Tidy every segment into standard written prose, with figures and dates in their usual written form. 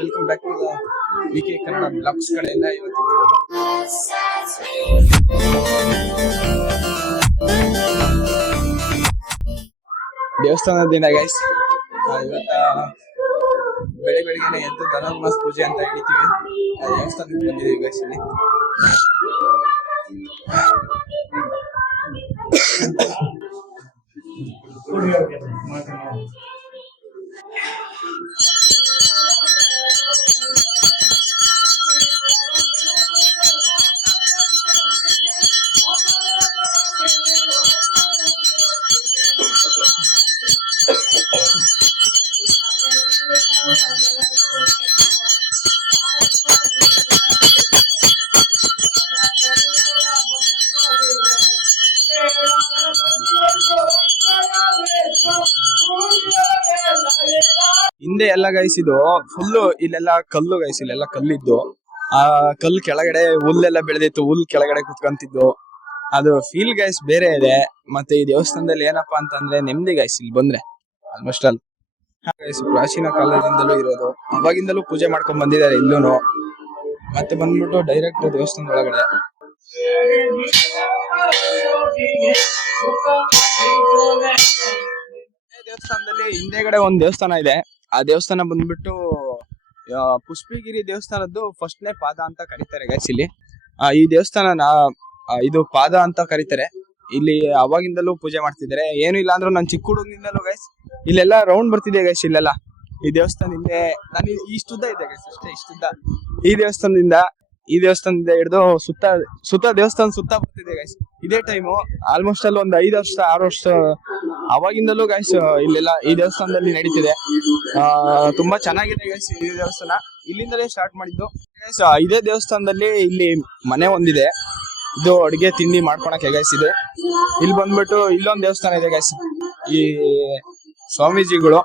Welcome back to the VK Kannada blogs ಕಡೆಯಿಂದ ಇವತ್ತು ದೇವಸ್ಥಾನದ ದಿನ ಗೈಸ್. ಇವತ್ತ ಬೆಳಿಗ್ಗೆನೆ ಎದ್ದು ಧನುರ್ಮಾಸ ಪೂಜೆ ಅಂತ ಹಿಡಿತೀವಿ. ದೇವಸ್ಥಾನಕ್ಕೆ ಬಂದಿದ್ದೀವಿ ಗೈಸ್. ಇಲ್ಲಿ ಹಿಂದೆ ಎಲ್ಲ ಗೈಸ್ ಇದು ಫುಲ್ ಇಲ್ಲೆಲ್ಲ ಕಲ್ಲು ಗೈಸ್. ಇಲ್ಲೆಲ್ಲ ಕಲ್ಲಿದ್ದು, ಆ ಕಲ್ಲು ಕೆಳಗಡೆ ಹುಲ್ಲೆಲ್ಲ ಬೆಳೆದಿತ್ತು, ಹುಲ್ ಕೆಳಗಡೆ ಕುತ್ಕೊಂತಿದ್ದು. ಅದು ಫೀಲ್ ಗೈಸ್ ಬೇರೆ ಇದೆ. ಮತ್ತೆ ಈ ದೇವಸ್ಥಾನದಲ್ಲಿ ಏನಪ್ಪಾ ಅಂತಂದ್ರೆ ನೆಮ್ಮದಿ ಗೈಸ್. ಇಲ್ಲಿ ಬಂದ್ರೆ ಆಲ್ಮೋಸ್ಟ್ ಅಲ್ ಗೈಸ್ ಪ್ರಾಚೀನ ಕಾಲದಿಂದಲೂ ಇರೋದು, ಅವಾಗಿಂದಲೂ ಪೂಜೆ ಮಾಡ್ಕೊಂಡ್ ಬಂದಿದ್ದಾರೆ ಇಲ್ಲೂನು. ಮತ್ತೆ ಬಂದ್ಬಿಟ್ಟು ಡೈರೆಕ್ಟ್ ದೇವಸ್ಥಾನದ ಒಳಗಡೆ ದೇವಸ್ಥಾನದಲ್ಲಿ ಹಿಂದೆಗಡೆ ಒಂದ್ ದೇವಸ್ಥಾನ ಇದೆ. ಆ ದೇವಸ್ಥಾನ ಬಂದ್ಬಿಟ್ಟು ಪುಷ್ಪಗಿರಿ ದೇವಸ್ಥಾನದ್ದು ಫಸ್ಟ್ನೇ ಪಾದ ಅಂತ ಕರೀತಾರೆ ಗೈಸ್. ಇಲ್ಲಿ ಈ ದೇವಸ್ಥಾನನ ಇದು ಪಾದ ಅಂತ ಕರೀತಾರೆ. ಇಲ್ಲಿ ಅವಾಗಿಂದಲೂ ಪೂಜೆ ಮಾಡ್ತಿದ್ದಾರೆ. ಏನು ಇಲ್ಲ ಅಂದ್ರೂ ನಾನು ಚಿಕ್ಕ ಹುಡುಗನಿಂದಲೂ ಗೈಸ್ ಇಲ್ಲೆಲ್ಲ ರೌಂಡ್ ಬರ್ತಿದೆ ಗೈಸ್. ಇಲ್ಲೆಲ್ಲ ಈ ದೇವಸ್ಥಾನದಿಂದ ನಾನು ಇಷ್ಟುದ್ದ ಇದೆ ಗೈಸ್, ಅಷ್ಟೇ ಇಷ್ಟುದ್ದ. ಈ ದೇವಸ್ಥಾನದಿಂದ ಹಿಡಿದು ಸುತ್ತ ದೇವಸ್ಥಾನ ಸುತ್ತ ಬರ್ತಿದೆ ಗೈಸ್. ಇದೇ ಟೈಮು ಆಲ್ಮೋಸ್ಟ್ ಅಲ್ಲಿ ಒಂದು 5 ವರ್ಷ 6 ವರ್ಷ ಅವಾಗಿಂದಲೂ ಗೈಸ್ ಇಲ್ಲೆಲ್ಲ ಈ ದೇವಸ್ಥಾನದಲ್ಲಿ ನಡೀತಿದೆ. ತುಂಬಾ ಚೆನ್ನಾಗಿದೆ ಗೈಸ್ ಈ ದೇವಸ್ಥಾನ. ಇಲ್ಲಿಂದಲೇ ಸ್ಟಾರ್ಟ್ ಮಾಡಿದ್ದು ಗೈಸ್. ಇದೇ ದೇವಸ್ಥಾನದಲ್ಲಿ ಇಲ್ಲಿ ಮನೆ ಒಂದಿದೆ, ಇದು ಅಡುಗೆ ತಿಂಡಿ ಮಾಡ್ಕೊಳಕ್ಕೆ ಗೈಸ್ ಇದೆ. ಇಲ್ಲಿ ಬಂದ್ಬಿಟ್ಟು ಇಲ್ಲೊಂದು ದೇವಸ್ಥಾನ ಇದೆ ಗೈಸ್. ಈ ಸ್ವಾಮೀಜಿಗಳು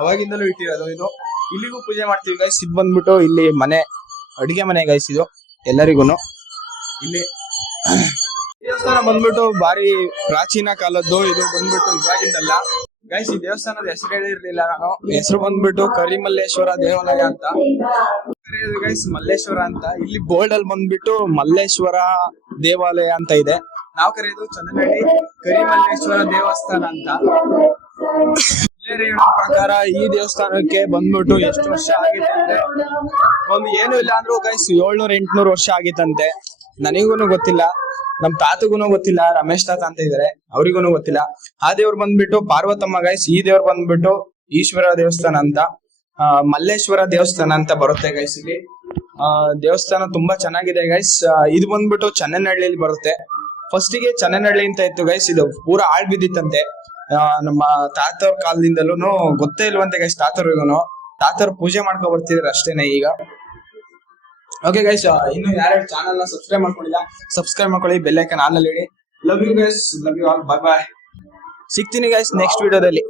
ಅವಾಗಿಂದಲೂ ಇಟ್ಟಿರೋದು ಇದು. ಇಲ್ಲಿಗೂ ಪೂಜೆ ಮಾಡ್ತೀವಿ ಗೈಸ್. ಇದು ಬಂದ್ಬಿಟ್ಟು ಇಲ್ಲಿ ಮನೆ, ಅಡುಗೆ ಮನೆ ಗೈಸ್ ಇದು ಎಲ್ಲರಿಗೂನು. ಇಲ್ಲಿ ದೇವಸ್ಥಾನ ಬಂದ್ಬಿಟ್ಟು ಬಾರಿ ಪ್ರಾಚೀನ ಕಾಲದ್ದು. ಇದು ಬಂದ್ಬಿಟ್ಟು ಇವಾಗಿಂದಲ್ಲ ಗೈಸ್. ಈ ದೇವಸ್ಥಾನದ ಹೆಸರು ಹೇಳಿರ್ಲಿಲ್ಲ ನಾನು. ಹೆಸರು ಬಂದ್ಬಿಟ್ಟು ಕರಿಮಲ್ಲೇಶ್ವರ ದೇವಾಲಯ ಅಂತ ಗೈಸ್, ಮಲ್ಲೇಶ್ವರ ಅಂತ. ಇಲ್ಲಿ ಬೋರ್ಡ್ ಅಲ್ಲಿ ಬಂದ್ಬಿಟ್ಟು ಮಲ್ಲೇಶ್ವರ ದೇವಾಲಯ ಅಂತ ಇದೆ. ನಾವು ಕರೆಯೋದು ಚನ್ನನಹಳ್ಳಿ ಕರಿಮಲ್ಲೇಶ್ವರ ದೇವಸ್ಥಾನ ಅಂತ. ಪ್ರಕಾರ ಈ ದೇವಸ್ಥಾನಕ್ಕೆ ಬಂದ್ಬಿಟ್ಟು ಎಷ್ಟು ವರ್ಷ ಆಗಿದೆ ಅಂದ್ರೆ ಒಂದು ಏನು ಇಲ್ಲ ಅಂದ್ರೂ ಗೈಸ್ 700-800 ವರ್ಷ ಆಗಿತ್ತಂತೆ. ನನಗೂನು ಗೊತ್ತಿಲ್ಲ, ನಮ್ ತಾತಗೂನು ಗೊತ್ತಿಲ್ಲ. ರಮೇಶ್ ತಾತ ಅಂತ ಇದಾರೆ, ಅವ್ರಿಗೂನು ಗೊತ್ತಿಲ್ಲ. ಆ ದೇವ್ರು ಬಂದ್ಬಿಟ್ಟು ಪಾರ್ವತಮ್ಮ ಗೈಸ್. ಈ ದೇವ್ರು ಬಂದ್ಬಿಟ್ಟು ಈಶ್ವರ ದೇವಸ್ಥಾನ ಅಂತ, ಮಲ್ಲೇಶ್ವರ ದೇವಸ್ಥಾನ ಅಂತ ಬರುತ್ತೆ ಗೈಸ್. ಇಲ್ಲಿ ದೇವಸ್ಥಾನ ತುಂಬಾ ಚೆನ್ನಾಗಿದೆ ಗೈಸ್. ಇದು ಬಂದ್ಬಿಟ್ಟು ಚನ್ನನಹಳ್ಳಿಯಲ್ಲಿ ಬರುತ್ತೆ. ಫಸ್ಟಿಗೆ ಚನ್ನನಹಳ್ಳಿ ಅಂತ ಇತ್ತು ಗೈಸ್. ಇದು ಪೂರಾ ಆಳ್ ಬಿದ್ದಿತ್ತಂತೆ. ನಮ್ಮ ತಾತವ್ರ ಕಾಲದಿಂದಲೂ ಗೊತ್ತೇ ಇಲ್ವಂತೆ ಗೈಸ್. ತಾತವ್ರು ಪೂಜೆ ಮಾಡ್ಕೊ ಬರ್ತಿದ್ರು ಅಷ್ಟೇನೆ ಈಗ. ಓಕೆ ಗೈಸ್, ಇನ್ನು ಯಾರ್ಯಾರು ಚಾನಲ್ ನ ಸಬ್ಸ್ಕ್ರೈಬ್ ಮಾಡ್ಕೊಂಡಿಲ್ಲ ಸಬ್ಸ್ಕ್ರೈಬ್ ಮಾಡ್ಕೊಳ್ಳಿ, ಬೆಲ್ ಐಕಾನ್ ಆಲ್ ಅಲ್ಲಿ ಇಡಿ. Love you guys, love you all, bye bye. ಸಿಗ್ತೀನಿ ಗೈಸ್ ನೆಕ್ಸ್ಟ್ ವಿಡಿಯೋದಲ್ಲಿ.